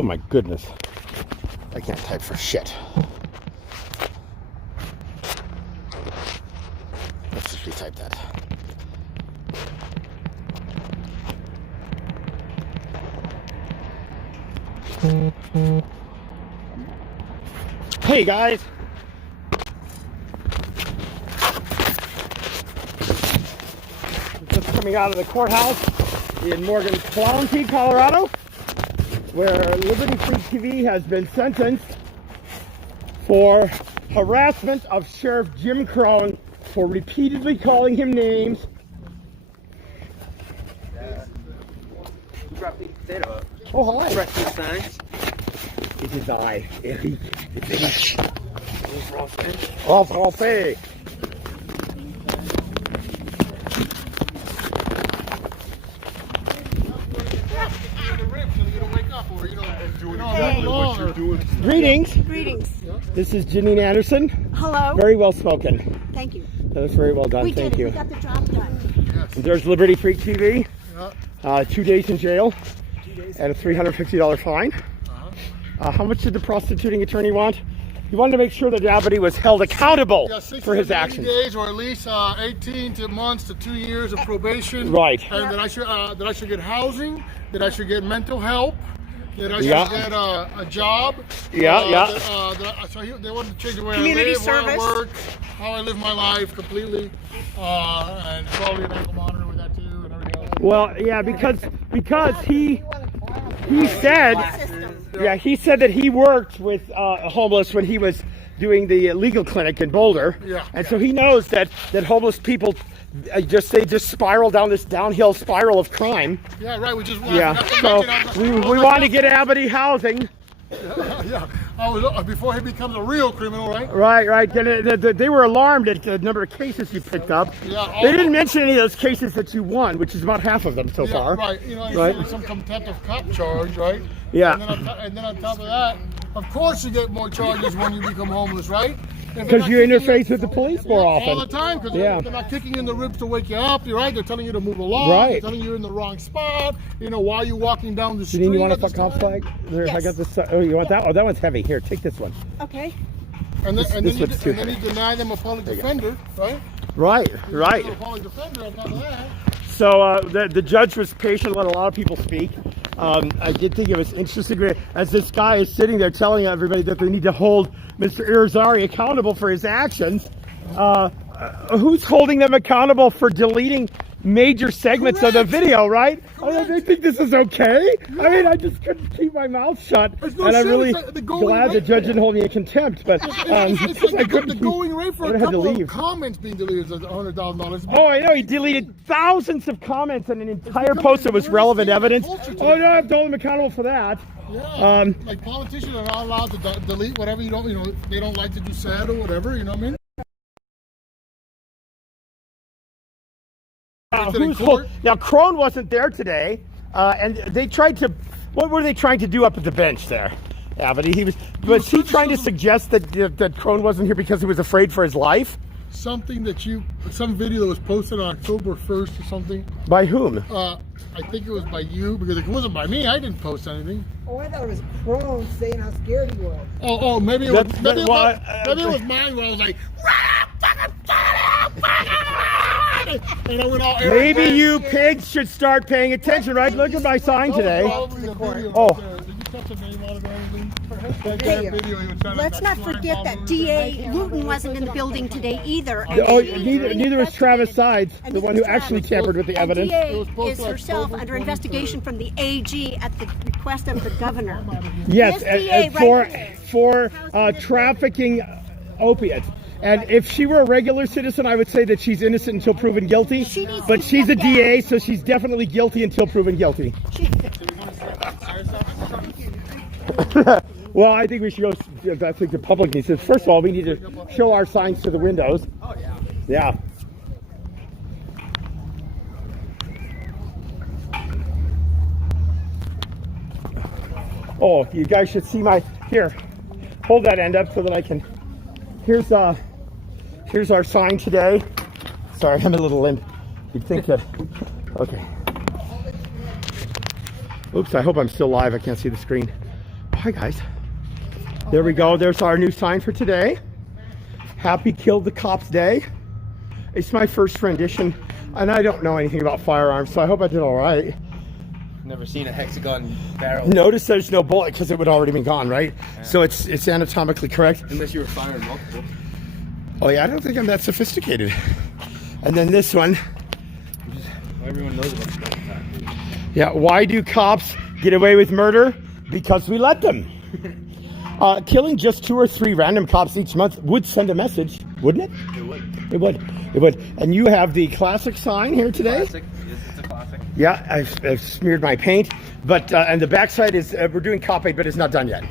Oh my goodness. I can't type for shit. Let's just retype that. Hey guys. Just coming out of the courthouse in Morgan County, Colorado, where Libertyfreaktv has been sentenced for harassment of Sheriff Jim Crone for repeatedly calling him names. Oh, hi. Breakfast signs. It is I, Eric. It's Eric. En français. Greetings. Greetings. This is Janine Anderson. Hello. Very well spoken. Thank you. That was very well done. We Thank did it. you. We got the job done. And there's Libertyfreaktv. 2 days in jail and a $350 fine. How much did the prostituting attorney want? He wanted to make sure that Abity was held accountable for his actions. 60 days or at least 18 months to 2 years of probation. Right. And that I should get housing, that I should get mental help, that I should get a job. So they wanted to change the way Community I live, service. where I work, how I live my life completely, and probably an ankle monitor with that too and everything else. Well, yeah, because he said, he said that he worked with homeless when he was doing the legal clinic in Boulder, and so he knows that homeless people just spiral down this downhill spiral of crime. Yeah, right. We just So we want to get Abity housing. Before he becomes a real criminal, right? Right. They were alarmed at the number of cases you picked up. They didn't mention any of those cases that you won, which is about half of them so far. Right. Some contempt of cop charge, right? Yeah. And then on top of that, of course you get more charges when you become homeless, right? Because you interface with the police more often. All the time, because they're not kicking in the ribs to wake you up, right? They're telling you to move along. Right. They're telling you you're in the wrong spot. While you're walking down the street. Janine, you want a fuck off flag? There, Yes. I got this. Oh, you want that? Oh, that one's heavy. Here, take this one. Okay. And then you heavy. deny them a public defender, right? Right. A public defender on top of that. So the judge was patient, let a lot of people speak. I did think it was interesting as this guy is sitting there telling everybody that they need to hold Mr. Irizarry accountable for his actions. Who's holding them accountable for deleting major segments of the video, right? They think this is okay. I mean, I just couldn't keep my mouth shut, and I'm really glad the judge didn't hold me in contempt. But I couldn't. The going rate for a couple of comments being deleted is $100,000. Oh, I know. He deleted thousands of comments and an entire post that was relevant evidence. Oh, no, I've held him accountable for that. Yeah. Like politicians are not allowed to delete whatever they don't like to do said or whatever. You know what I mean? Now, Crone wasn't there today, and they tried to. What were they trying to do up at the bench there? But was he trying to suggest that Crone wasn't here because he was afraid for his life? Some video that was posted on October 1st or something. By whom? I think it was by you, because if it wasn't by me, I didn't post anything. Oh, I thought it was Crone saying how scared he was. Oh, maybe it was mine where I was like, and I went all maybe you pigs should start paying attention, right? Look at my sign today. Let's not forget that D.A. Luton wasn't in the building today either. Neither was Travis Sides, the one who actually tampered with the evidence. D.A. is herself under investigation from the AG at the request of the governor. Yes, for trafficking opiates. And if she were a regular citizen, I would say that she's innocent until proven guilty. But she's a DA, so she's definitely guilty until proven guilty. Well, I think we should go. I think the public needs to. First of all, we need to show our signs to the windows. Oh, yeah. Oh, you guys should see here. Hold that end up so that I can. Here's our sign today. Sorry, I'm a little limp. You'd think that. Okay. Oops, I hope I'm still live. I can't see the screen. hi guys. There we go. There's our new sign for today. Happy Kill the Cops Day. It's my first rendition, and I don't know anything about firearms, so I hope I did all right. Never seen a hexagon barrel. Notice there's no bullet because it would already been gone, right? Yeah. So it's anatomically correct. Unless you were firing multiple. Oh yeah, I don't think I'm that sophisticated. And then this one. Everyone knows about the time. Yeah, why do cops get away with murder? Because we let them. Killing just 2 or 3 random cops each month would send a message, wouldn't it? It would. It would. It would. And you have the classic sign here today. Classic. Yes, it's a classic. Yeah, I've smeared my paint, but and the backside is we're doing cop aid, but it's not done yet.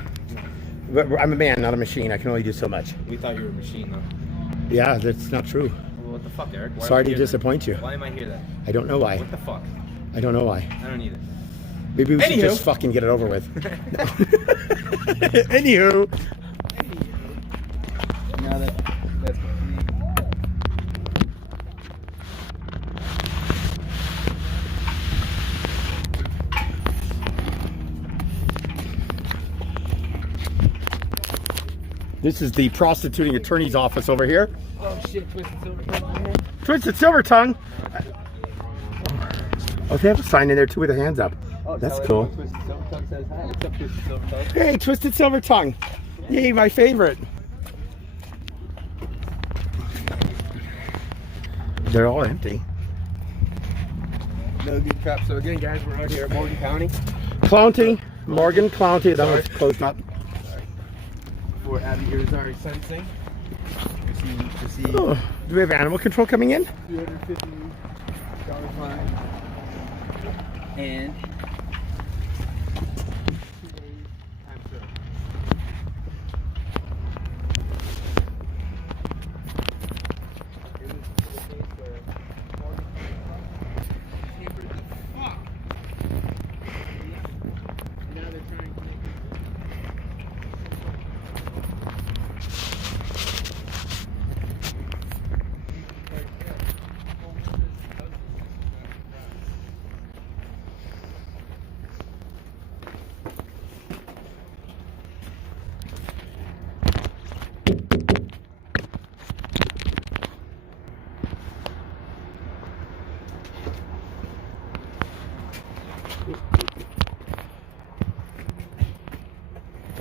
But I'm a man, not a machine. I can only do so much. We thought you were a machine, though. Yeah, that's not true. Well, what the fuck, Eric? Why Sorry to disappoint you. Why am I here then? I don't know why. What the fuck? I don't know why. I don't either. Maybe we should just fucking get it over with. Anywho. Now that's This is the prostituting attorney's office over here. Oh shit, Twisted Silver Tongue. Twisted Silver Tongue. Oh, they have a sign in there too with their hands up. Oh, that's cool. Twisted Silver Tongue says hi. What's up, Twisted Silver Tongue? Hey, Twisted Silver Tongue. Yay, my favorite. They're all empty. No good crap. So again, guys, we're out here at Morgan County. Morgan County. That one's closed up. For Abby Irizarry sentencing. To see Oh, do we have animal control coming in? $250 fine. And 2 days time served. It was the case where Morgan tapered the fuck. And now they're trying to make it.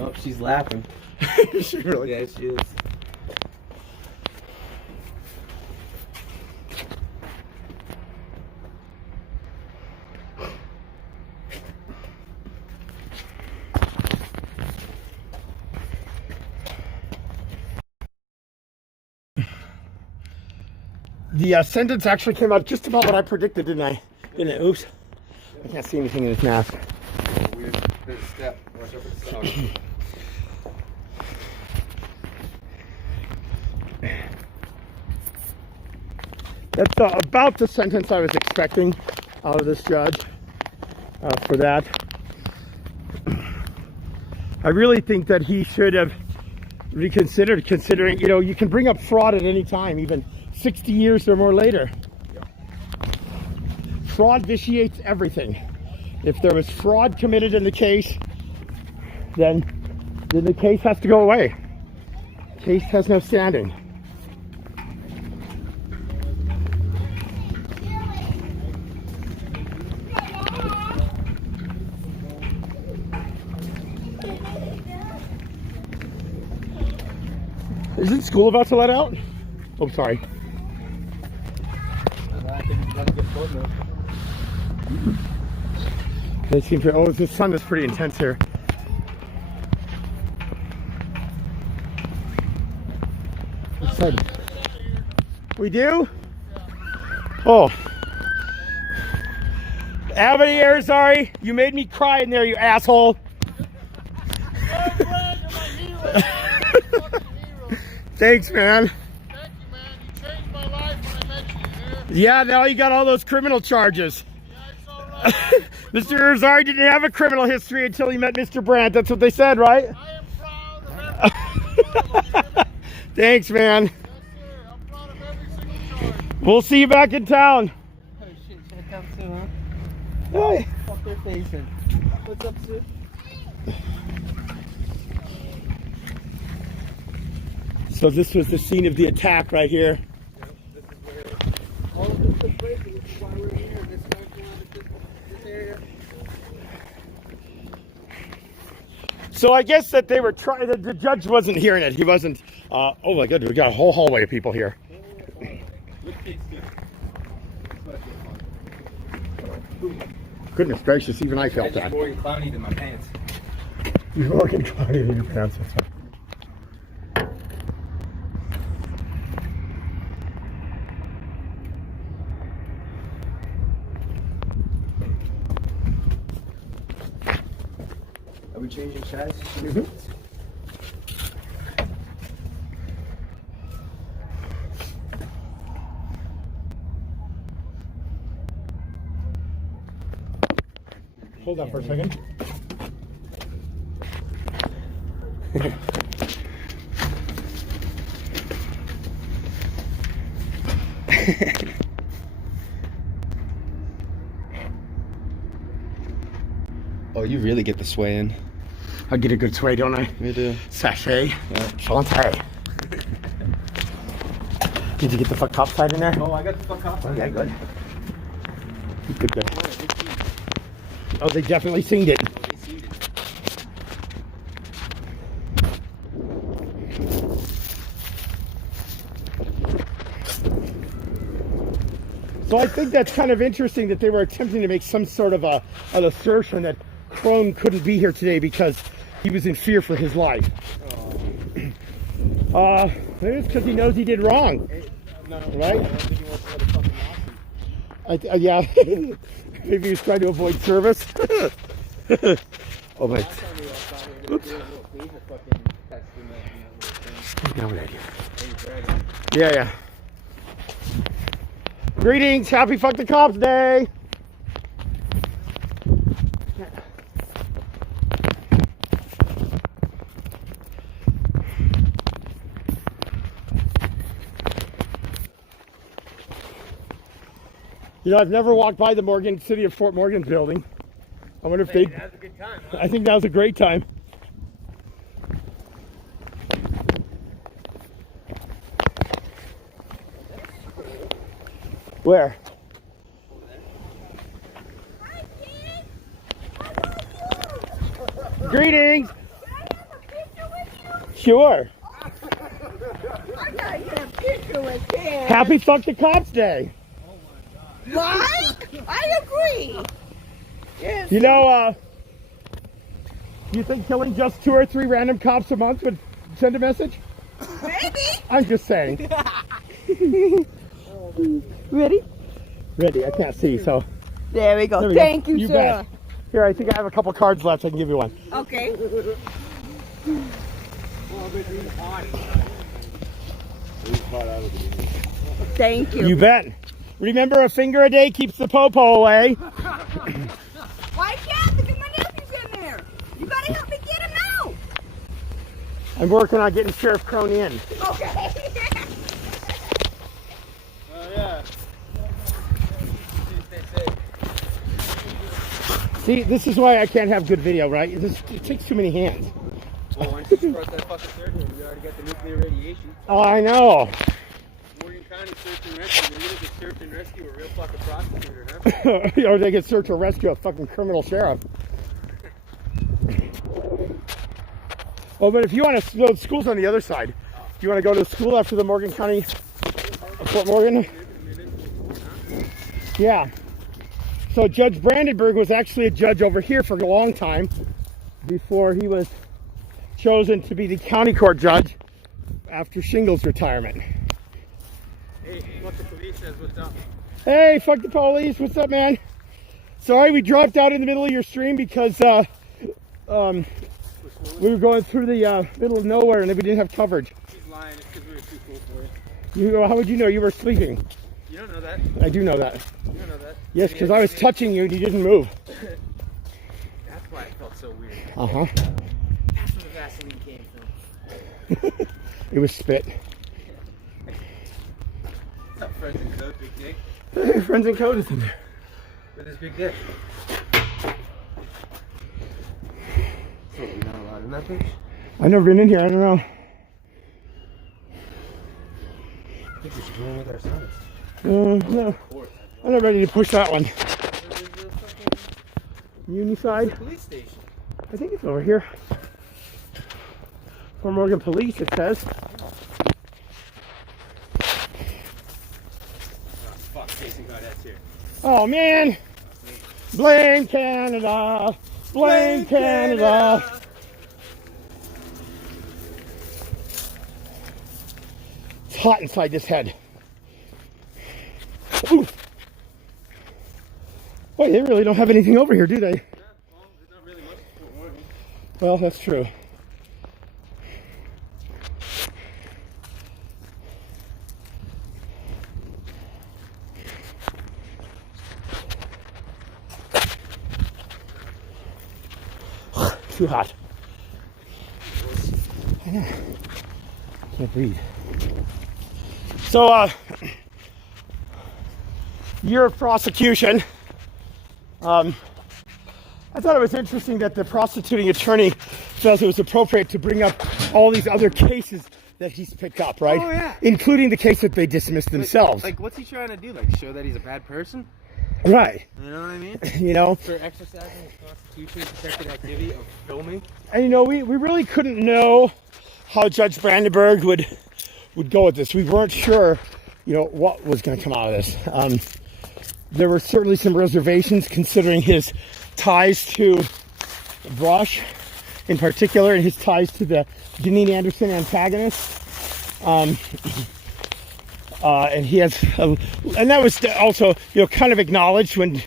Oh, she's laughing. She really? Yeah, she is. The sentence actually came out just about what I predicted, didn't I? Didn't it? Oops. I can't see anything in this mask. Weird. There's a step. Watch out for the dog. That's about the sentence I was expecting out of this judge for that. I really think that he should have reconsidered, considering, you know, you can bring up fraud at any time, even 60 years or more later. Fraud vitiates everything. If there was fraud committed in the case, then the case has to go away. Case has no standing. Isn't school about to let out? Oh, sorry. They seem to. Oh, the sun is pretty intense here. Excited. We do? Oh. Abby Irizarry, you made me cry in there, you asshole. Thanks, man. Thank you, man. You changed my life when I met you. Yeah, now you got all those criminal charges. Yeah, it's all right. Mr. Irizarry didn't have a criminal history until he met Mr. Brandt. That's what they said, right? I am proud of every Thanks, man. Yes, sir. I'm proud of every single charge. We'll see you back in town. Oh shit, should I come too, huh? Hey. Fuck their face in. What's up, Sue? So this was the scene of the attack right here. All of this took place, and this is why we're here. This is why we're going to this area. So I guess that they were trying. The judge wasn't hearing it. He wasn't. Oh my goodness, we got a whole hallway of people here. Goodness gracious, even I felt that. More cloudy than my pants. You're working cloudy than your pants. Are we changing sides? Hold on for a second. Oh, you really get the sway in. I get a good sway, don't I? You do. Sachet. Shantae. Did you get the fuck top side in there? Oh, I got the fuck off. Okay, good. Good. Oh, they definitely seen it. So I think that's kind of interesting that they were attempting to make some sort of an assertion that Crone couldn't be here today because he was in fear for his life. Maybe it's because he knows he did wrong. Right? Yeah. Maybe he was trying to avoid service. Oh my. Oops. Yeah. Greetings, happy Fuck the Cops Day. You know, I've never walked by the City of Fort Morgan's building. I wonder if they. That was a good time, huh? I think that was a great time. Where? Hi, kid. How are you? Greetings. Can I have a picture with you? Sure. I gotta get a picture with him. Happy Fuck the Cops Day. Right? I agree. Yes. You know, you think killing just 2 or 3 random cops a month would send a message? Maybe. I'm just saying. Ready? Ready, I can't see, so. There we go. There we go. Thank you, sir. Bet. Here, I think I have a couple cards left. I can give you one. Okay. Thank you. You bet. Remember, a finger a day keeps the popo away. Why can't? Look at my nephew's in there. You gotta help me get him out. I'm working on getting Sheriff Crone in. Okay. Oh, yeah. See, this is why I can't have good video, right? It takes too many hands. Well, once you start that fucking third one, we already got the nuclear radiation. Oh, I know. Morgan County Search and Rescue. They either get search and rescue a real fucking prosecutor, huh? Or they get search or rescue a fucking criminal sheriff. Oh, but if you want to go, school's on the other side. Do you want to go to school after the Morgan County, Fort Morgan? Yeah. So Judge Brandenburg was actually a judge over here for a long time before he was chosen to be the county court judge after Shingles' retirement. Hey, what the police says, what's up? Hey, fuck the police. What's up, man? Sorry we dropped out in the middle of your stream because we were going through the middle of nowhere and we didn't have coverage. He's lying, it's because we were too cool for you. How would you know? You were sleeping. You don't know that. I do know that. You don't know that. Yes, because I was touching you and you didn't move. That's why it felt so weird. Uh-huh. That's where the Vaseline came from. It was spit. What's up, friends and code, big dick? Hey, friends and code is in there. With his big dick. So, you're not allowed in that bitch? I've never been in here. I don't know. think we should go in with our sons. No, I'm not ready to push that one. Uniside? Police station. I think it's over here. For Morgan Police, it says. Oh, fuck, Jason Gaudette's here. Oh, man. Blame Canada. Blame Canada. It's hot inside this head. Ooh. Boy, they really don't have anything over here, do they? Yeah, well, there's not really much for morning. Well, that's true. Too hot. I know. Can't breathe. So, year of prosecution. I thought it was interesting that the prosecuting attorney felt it was appropriate to bring up all these other cases that he's picked up, right? Oh, yeah. Including the case that they dismissed themselves. Like, what's he trying to do? Like, show that he's a bad person? Right. You know what I mean? You know? For exercising his constitutionally protected activity of filming. And you know, we really couldn't know how Judge Brandenburg would go with this. We weren't sure, you know, what was going to come out of this. There were certainly some reservations considering his ties to Brush in particular and his ties to the Janine Anderson antagonist. And he has, and that was also, you know, kind of acknowledged when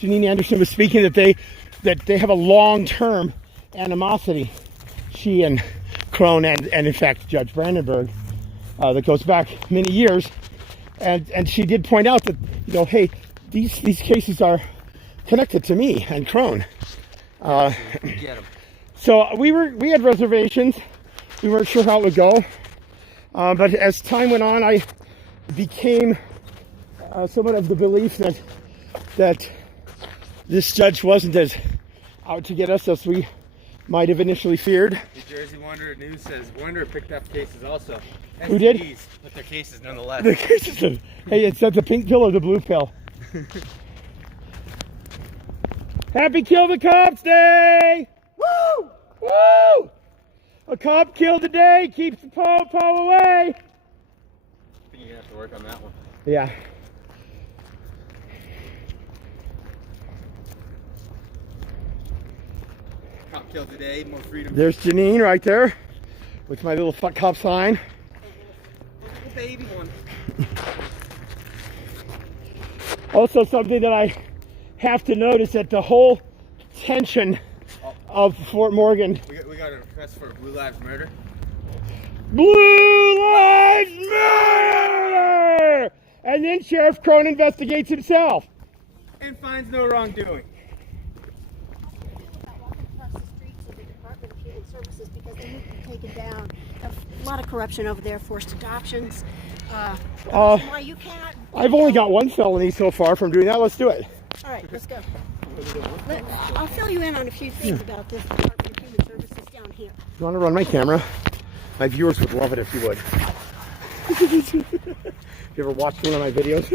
Janine Anderson was speaking that they have a long-term animosity, she and Crone and in fact Judge Brandenburg, that goes back many years. And she did point out that, you know, hey, these cases are connected to me and Crone. Get him. So we had reservations. We weren't sure how it would go. But as time went on, I became somewhat of the belief that this judge wasn't as out to get us as we might have initially feared. The Jersey Wanderer News says Wanderer picked up cases also. Who did? STDs, but their cases nonetheless. The cases of, hey, it's the pink pill or the blue pill. Happy Kill the Cops Day! Woo! Woo! A cop killed today keeps the po away. I think you're gonna have to work on that one. Yeah. Cop killed today, more freedom. There's Janine right there with my little fuck cop sign. The baby one. Also something that I have to notice that the whole tension of Fort Morgan. We got a request for Blue Lives Murder. Blue Lives Matter! And then Sheriff Crone investigates himself. And finds no wrongdoing. Walking across the streets of the Department of Human Services because they need to take it down. A lot of corruption over there, forced adoptions. Why you cannot. I've only got one felony so far from doing that. Let's do it. All right, let's go. I'll fill you in on a few things about this Department of Human Services down here. You want to run my camera? My viewers would love it if you would. You ever watched one of my videos?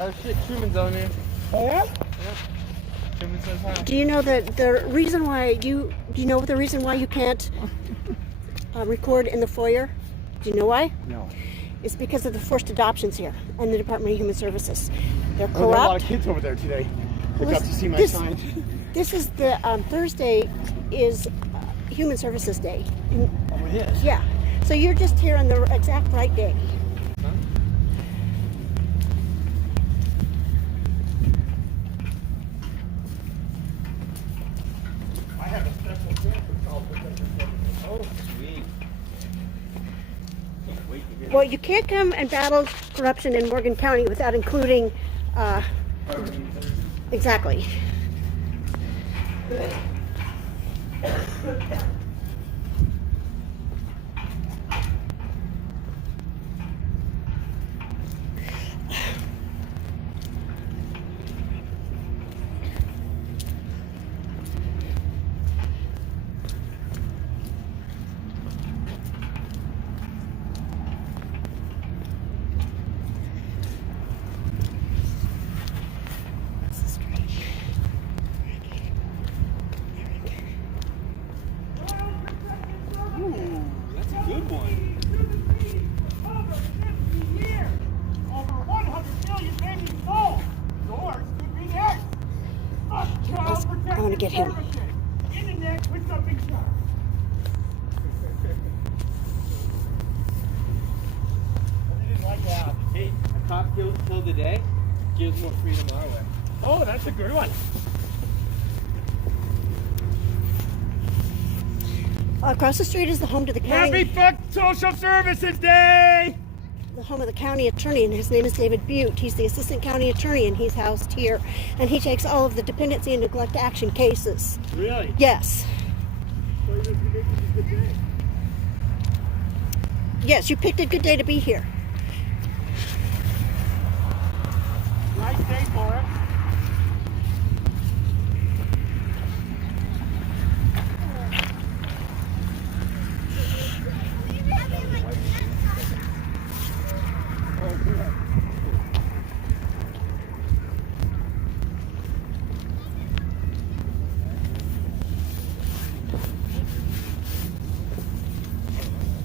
Oh shit, Truman's on there. Oh yeah? Yeah. Truman says hi. Do you know that the reason why you can't record in the foyer? Do you know why? No. It's because of the forced adoptions here and the Department of Human Services. They're Oh, there are a lot corrupt. of kids over there today. They Well, got to see my this- sign. This is the Thursday is Human Services Day. Oh, it is? Yeah. So you're just here on the exact right day. I have a special camera called Oh, sweet. Can't wait to get Well, you can't come and battle corruption in Morgan County without including exactly. one. Over 100 million babies sold. Yours could be next. I want to get him. In the neck with something sharp. I didn't like that. Hey, a cop kills till the day gives more freedom our way. Oh, that's a good one. Across the street is the home to the Happy county, Fuck Social Services Day! the home of the county attorney, and his name is David Butte. He's the assistant county attorney, and he's housed here. And he takes all of the dependency and neglect action cases. Really? Yes. So you make this a good day. Yes, you picked a good day to be here. Nice day for it.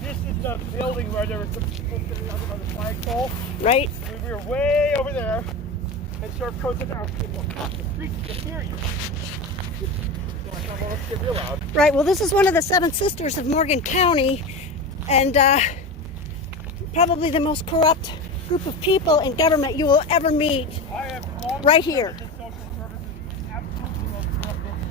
This is the building where there was some people sitting on the flagpole. Right? We were way over there, and Sheriff Crow said, "Our people across the street can hear you." So I thought, well, let's get real loud. Right. Well, this is one of the 7 sisters of Morgan County, and probably the most corrupt group of people in government you will ever meet. I have long Right here. defended this social services is absolutely the most corrupt business.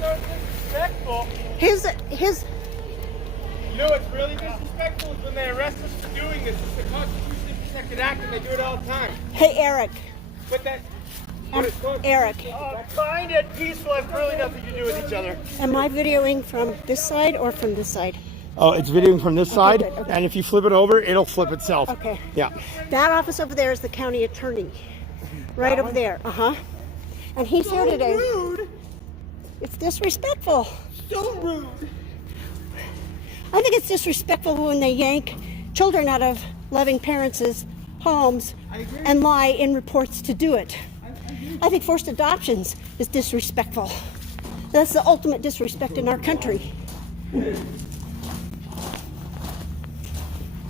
So disrespectful. His You know what's really disrespectful is when they arrest us for doing this. It's a constitutionally protected act and they do it all the time. hey Eric, But that... what it's called- Eric, Kind and peaceful have really nothing to do with each other. am I videoing from this side or from this side? Oh, it's videoing from this side, good, okay. and if you flip it over, it'll flip itself. Okay. Yeah. That office over there is the county attorney. Right over there. Uh-huh. And he's here today. Rude. It's disrespectful. So rude. I think it's disrespectful when they yank children out of loving parents' homes and lie in reports to do it. I think forced adoptions is disrespectful. That's the ultimate disrespect in our country.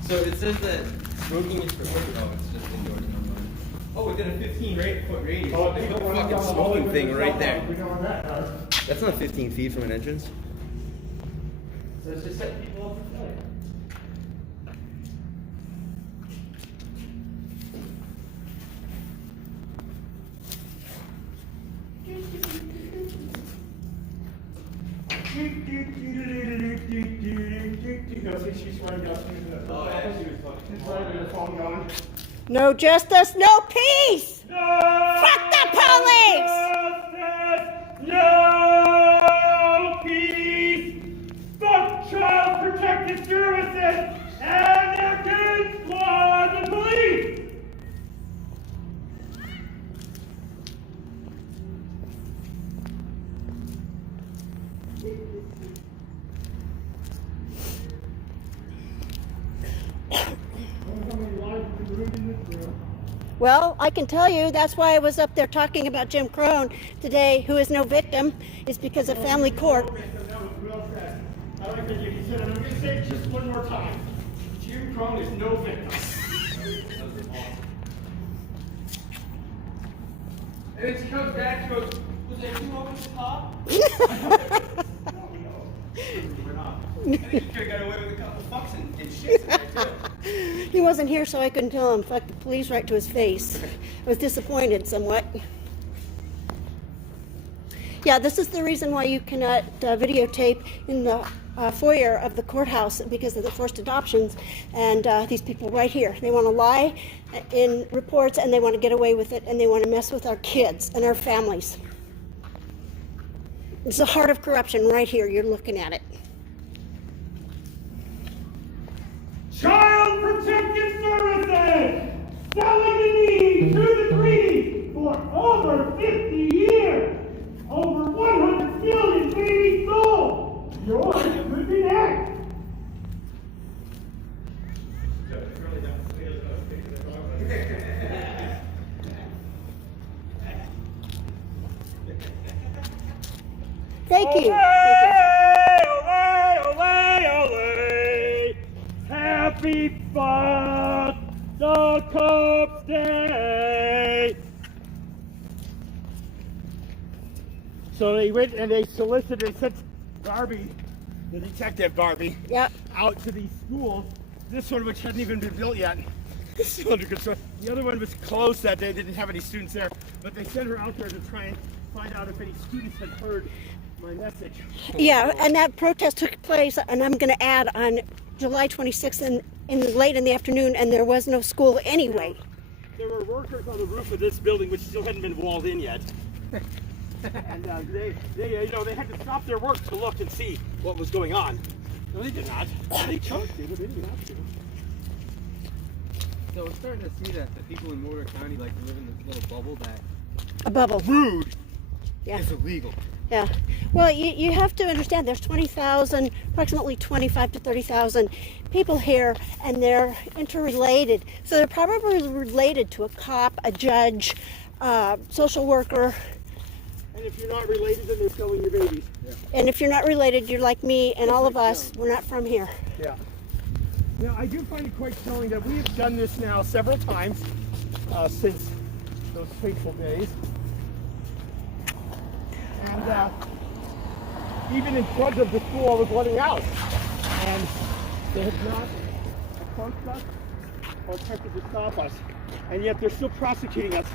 So it says that smoking is prohibited. Oh, it's just indoors. Oh, within a 15-foot radius. Oh, there's a fucking smoking thing right there. That's not 15 feet from an entrance. So it's just setting people up for failure. She's running down to the phone going. No justice, no peace! No! Fuck the police! Justice! No peace! Fuck Child Protective Services and their good squad of police! Well, I can tell you that's why I was up there talking about Jim Crone today, who is no victim, is because of family court. I like that you said it. I'm going to say it just one more time. Jim Crone is no victim. And then she comes back and goes, was there 2 over the top? We're not. I think you could have got away with a couple fucks and shits in there too. He wasn't here, so I couldn't tell him. Fuck the police right to his face. I was disappointed somewhat. Yeah, this is the reason why you cannot videotape in the foyer of the courthouse because of the forced adoptions. And these people right here, they want to lie in reports and they want to get away with it and they want to mess with our kids and our families. It's the heart of corruption right here. You're looking at it. Child Protective Services, selling the need to the greedy for over 50 years. Over 100 million babies sold. Yours could be next. Thank you. Ole, ole, ole. Happy Fuck the Cops Day. So they went and they solicited, they sent Barbie, the detective Barbie, Yep. out to these schools. This one, which hadn't even been built yet, is still under construction. The other one was closed that day, they didn't have any students there, but they sent her out there to try and find out if any students had heard my message. Yeah, and that protest took place, and I'm going to add, on July 26th late in the afternoon, and there was no school anyway. There were workers on the roof of this building, which still hadn't been walled in yet. And they had to stop their work to look and see what was going on. No, they did not. They chose to, but they didn't have to. So we're starting to see that the people in Motor County like to live in this little bubble that A bubble. Rude. Yeah. is illegal. Yeah. Well, you have to understand there's 20,000, approximately 25 to 30,000 people here, and they're interrelated. So they're probably related to a cop, a judge, social worker. And if you're not related, then they're selling your babies. And if you're not related, you're like me and all of us. We're not from here. Yeah. Now, I do find it quite telling that we have done this now several times since those fateful days. And even in front of the school I was letting out. And they have not approached us or attempted to stop us. And yet they're still prosecuting us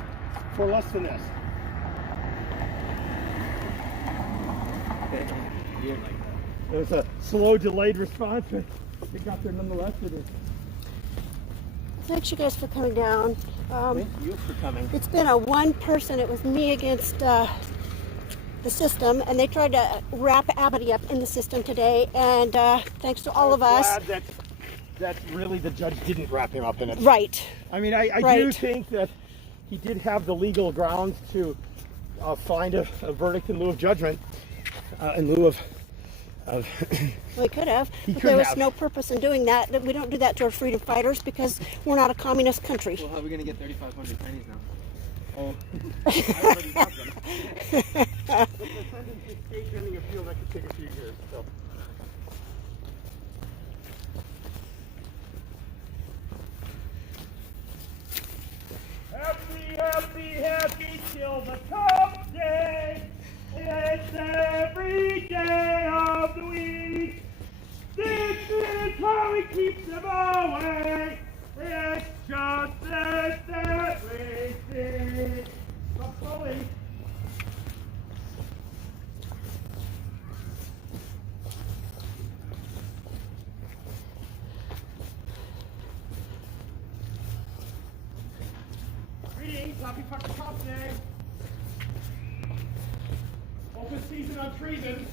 for less than this. It was a slow, delayed response, but they got there nonetheless with it. Thanks you guys for coming down. Thank you for coming. It's been a one person, it was me against the system, and they tried to wrap Abity up in the system today, and thanks to all of us. I'm glad that really the judge didn't wrap him up in it. Right. I mean, I Right. do think that he did have the legal grounds to find a verdict in lieu of judgment, in lieu of Well, he could have, He but could there was have. no purpose in doing that. We don't do that to our freedom fighters because we're not a communist country. Well, how are we gonna get 3,500 pennies now? Oh, I already have them. But the sentence is state pending appeal that could take a few years. So. Happy, happy, happy till the Cup Day. It's every day of the week. This is how we keep them away. It's just that we see. Stop calling. Greetings, happy fucking Cop Day. Open season on treason.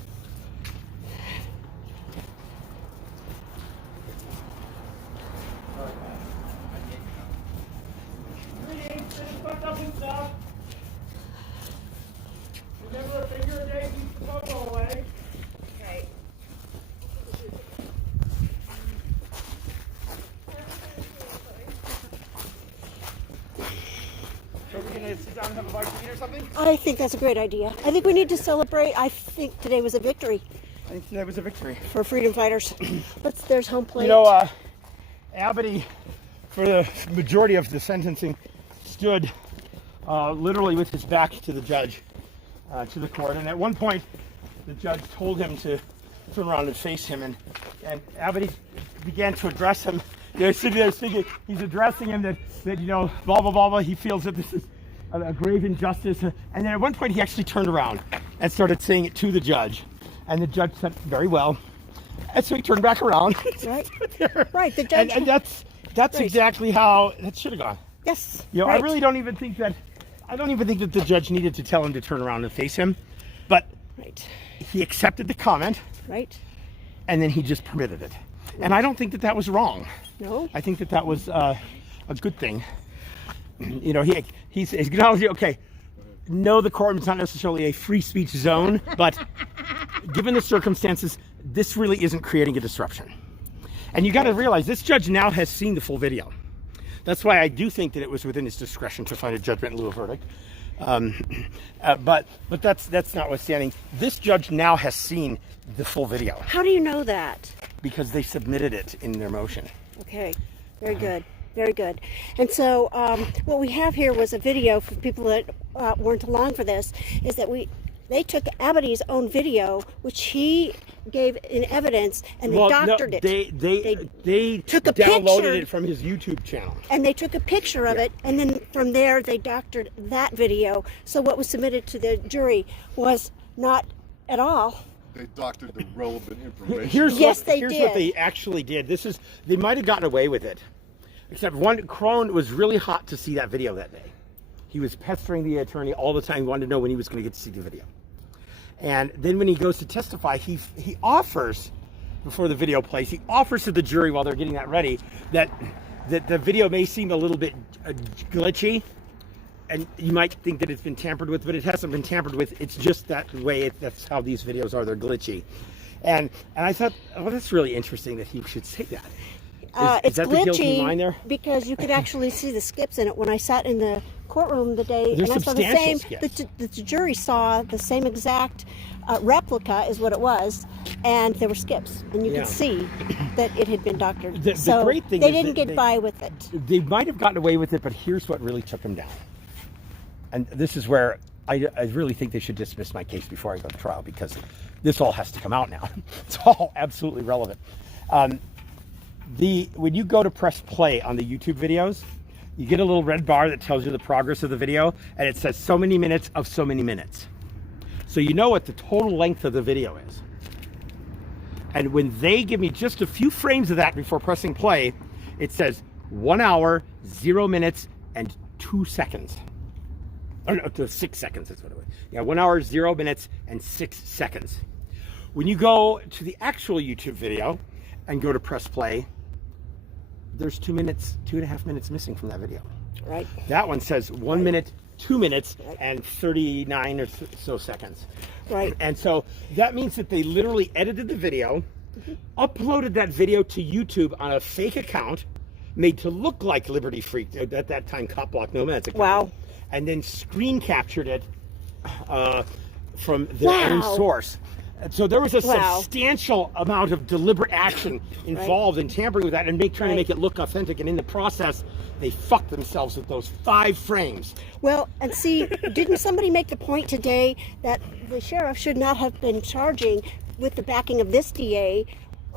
Greetings, finish fucked up and stuff. Remember, a finger a day keeps the photo away. Okay. So we're gonna sit down and have a bite to eat or something? I think that's a great idea. I think we need to celebrate. I think today was a victory I think that was a victory. for freedom fighters. There's home plate. You know, Abity, for the majority of the sentencing, stood literally with his back to the judge, to the court. And at one point, the judge told him to turn around and face him. And Abity began to address him. They're sitting there thinking he's addressing him that you know, blah, blah, blah, blah. He feels that this is a grave injustice. And then at one point, he actually turned around. and started saying it to the judge. And the judge said, very well. And so he turned back around. Right. Right. The judge. And that's Right. exactly how that should have gone. Yes. You know, right. I really don't even think that the judge needed to tell him to turn around and face him. But Right. he accepted the comment, Right. and then he just permitted it. And I don't think that was wrong. No. I think that was a good thing. You know, he's acknowledging, okay, no, the courtroom's not necessarily a free speech zone, but given the circumstances, this really isn't creating a disruption. And you got to realize this judge now has seen the full video. That's why I do think that it was within his discretion to find a judgment in lieu of verdict. But that's notwithstanding. This judge now has seen the full video How do you know that? because they submitted it in their motion. Okay. Very good. Very good. And so what we have here was a video for people that weren't along for this, is that they took Abbott's own video, which he gave in evidence, and they doctored it. They took a downloaded picture, it from his YouTube channel. and they took a picture of it, and then from there they doctored that video. So what was submitted to the jury was not at all. They doctored the relevant information. Here's Yes, what, they here's did. what they actually did. They might have gotten away with it, except Crone was really hot to see that video that day. He was pestering the attorney all the time. He wanted to know when he was going to get to see the video. And then when he goes to testify, he offers, before the video plays, he offers to the jury while they're getting that ready that the video may seem a little bit glitchy, and you might think that it's been tampered with, but it hasn't been tampered with. It's just that way. That's how these videos are. They're glitchy. And I thought, oh, that's really interesting that he should say that. Is It's that the guilty mind glitchy there? because you could actually see the skips in it. When I sat in the courtroom the day, There's and I saw the substantial same, skips. the jury saw the same exact replica is what it was, and there were skips, and you Yeah. could see that it had been doctored. The So great thing they is didn't that get by with it. They might have gotten away with it, but here's what really took them down. And this is where I really think they should dismiss my case before I go to trial, because this all has to come out now. It's all absolutely relevant. When you go to press play on the YouTube videos, you get a little red bar that tells you the progress of the video, and it says so many minutes of so many minutes. So you know what the total length of the video is. And when they give me just a few frames of that before pressing play, it says 1 hour, 0 minutes, and 2 seconds. Oh, no, 6 seconds, that's what it was. Yeah, 1 hour, 0 minutes, and 6 seconds. When you go to the actual YouTube video and go to press play, there's 2 minutes, 2.5 minutes missing from that video. Right. That one says 1 minute, 2 minutes, and 39 or so seconds. Right. And so that means that they literally edited the video, uploaded that video to YouTube on a fake account, made to look like Liberty Freak, at that time Cop Block Nomads account. Wow. And then screen captured it from their own source. And so there was a substantial amount of deliberate action involved in tampering with that and trying to make it look authentic. And in the process, they fucked themselves with those 5 frames. Well, and see, didn't somebody make the point today that the sheriff should not have been charging with the backing of this DA,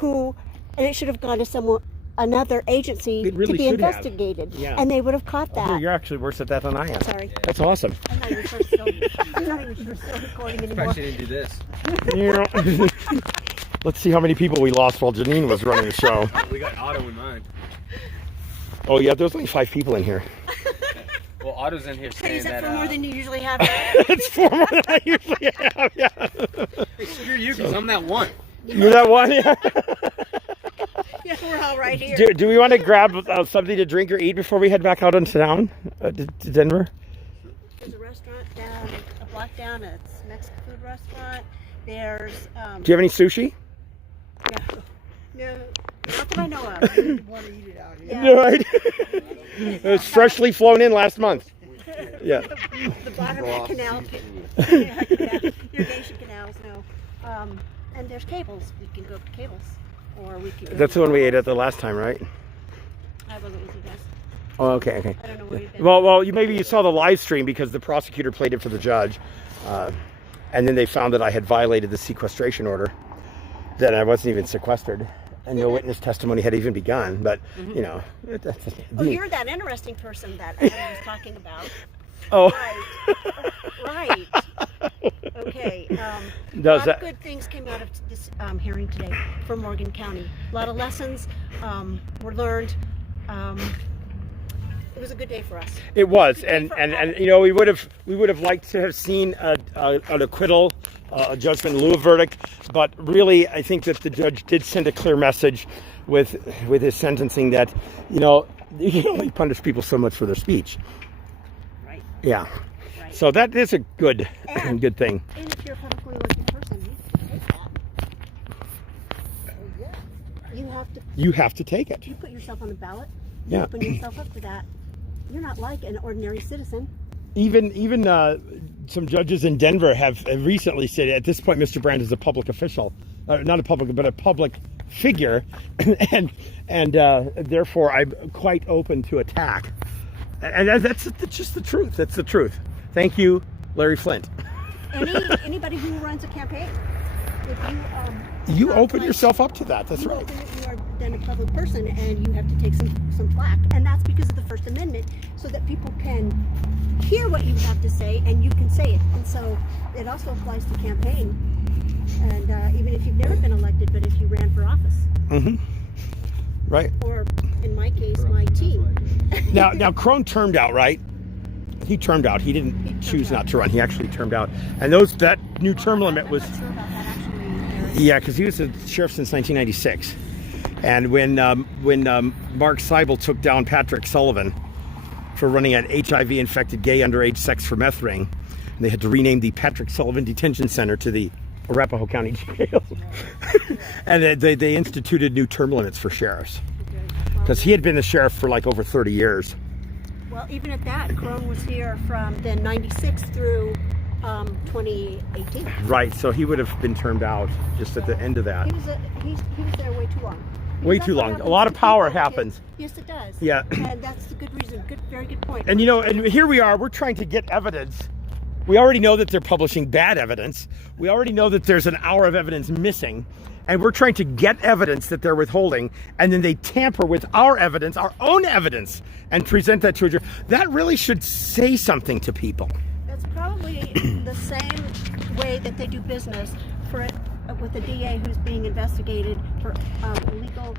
and it should have gone to another agency It really to be should have. investigated, Yeah. and they would have caught that. You're actually worse at that than I am. Sorry. That's awesome. I'm not even sure it's still recording anymore. Probably shouldn't do this. Let's see how many people we lost while Janine was running the show. We got Otto in mind. Oh yeah, there's only 5 people in here. Well, Otto's in here saying Is that that. for more than you usually have? It's 4 more than I usually have. Yeah. Hey, screw you, because I'm that one. You're that one. Yeah. Yeah, we're all right here. Do we want to grab something to drink or eat before we head back out into town to Denver? There's a restaurant down a block down. It's a Mexican food restaurant. There's Do you have any sushi? no, not that I know of. You want to eat it out here. No, right. It was freshly flown in last month. Yeah. The bottom canal, irrigation canals. No, and there's Cables. We can go to Cables, or we can. That's the one we ate at the last time, right? I wasn't with you guys. Oh, okay. I don't know where you've been. Well, maybe you saw the live stream because the prosecutor played it for the judge, and then they found that I had violated the sequestration order, that I wasn't even sequestered, and no witness testimony had even begun. But you know, Oh, you're that interesting person that I was talking about. oh, Right. Okay. A Does lot that- of good things came out of this hearing today for Morgan County. A lot of lessons were learned. It was a good day for us. It was, and you know, we would have liked to have seen an acquittal, a judgment in lieu of verdict, but really, I think that the judge did send a clear message with his sentencing that, you know, you can only punish people so much for their speech. Right. Yeah. Right. So that is a good good thing. And if you're a publicly elected person, you can take that. You have to take it. You put yourself on the ballot. You Yeah. open yourself up to that. You're not like an ordinary citizen. Even some judges in Denver have recently said at this point Mr. Brand is a public official, not a public, but a public figure, and therefore I'm quite open to attack. And that's just the truth. That's the truth. Thank you, Larry Flint. Anybody who runs a campaign, if You open yourself up to that. That's you right. open it, you are then a public person, and you have to take some flack, and that's because of the First Amendment, so that people can hear what you have to say and you can say it. And so it also applies to campaign, and even if you've never been elected, but if you ran for office, Right. or in my case, my team. Now Crone termed out, right? He termed out. He didn't choose not to run. He actually termed out. And that new term limit was. I'm not sure about that actually. Yeah, because he was a sheriff since 1996, and when Mark Seibel took down Patrick Sullivan for running an HIV-infected gay underage sex for meth ring, and they had to rename the Patrick Sullivan Detention Center to the Arapahoe County Jail, and they instituted new term limits for sheriffs because he had been the sheriff for like over 30 years. Well, even at that, Crone was here from then 96 through 2018. Right, so he would have been termed out just at the end of that. He was there way too long. Way Because too that's what long. A happens lot to of power people. happens. Yes, it does. Yeah. And that's a good reason. Very good point. And you know, and here we are, we're trying to get evidence. We already know that they're publishing bad evidence. We already know that there's an hour of evidence missing. And we're trying to get evidence that they're withholding. And then they tamper with our evidence, our own evidence, and present that to a jury. That really should say something to people. That's probably the same way that they do business with the DA who's being investigated for illegal,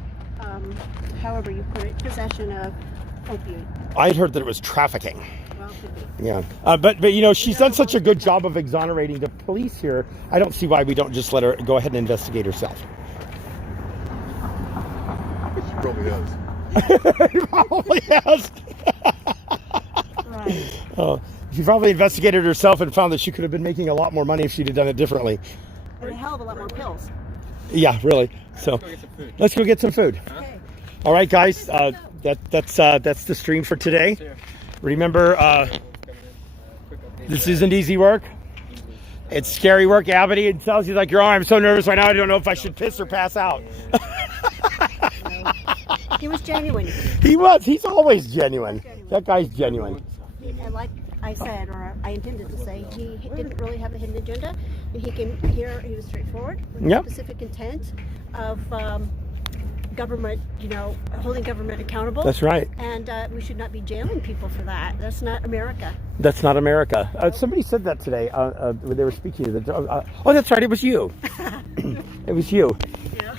however you put it, possession of opioid. I'd heard that it was trafficking. Well, could be. Yeah, but you know, she's done such a good job of exonerating the police here. I don't see why we don't just let her go ahead and investigate herself. She probably has. She probably has. Right. She probably investigated herself and found that she could have been making a lot more money if she'd have done it differently. And a hell of a lot more pills. Yeah, really. So let's go get some food. Okay. All right, guys. That's the stream for today. Remember, this isn't easy work. It's scary work. Abity, it tells you like, "Oh, I'm so nervous right now. I don't know if I should piss or pass out." He was genuine. He was. He's always genuine. That guy's genuine. And like I said, or I intended to say, he didn't really have a hidden agenda. He was straightforward with Yep. the specific intent of government, holding government accountable. That's right. And we should not be jailing people for that. That's not America. That's not America. Somebody said that today when they were speaking to the. Oh, that's right. It was you. It was you. Yeah.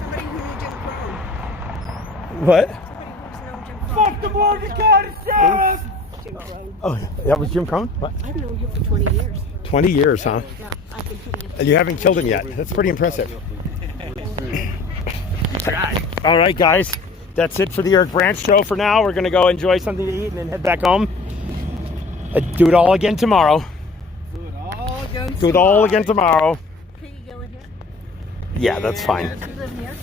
Somebody who knew Jim Crow. What? Somebody who's known Jim Crow. Fuck the Morgan County Sheriff! Jim Crow. Oh, that was Jim Crone? What? I've known him for 20 years. 20 years, huh? Yeah, I've been putting it. And you haven't killed him yet. That's pretty impressive. All right, guys. That's it for the Eric Branch Show for now. We're going to go enjoy something to eat and then head back home. Do it all again tomorrow. Do it all again tomorrow. Can you go in here? Yeah, that's fine. Do you live here?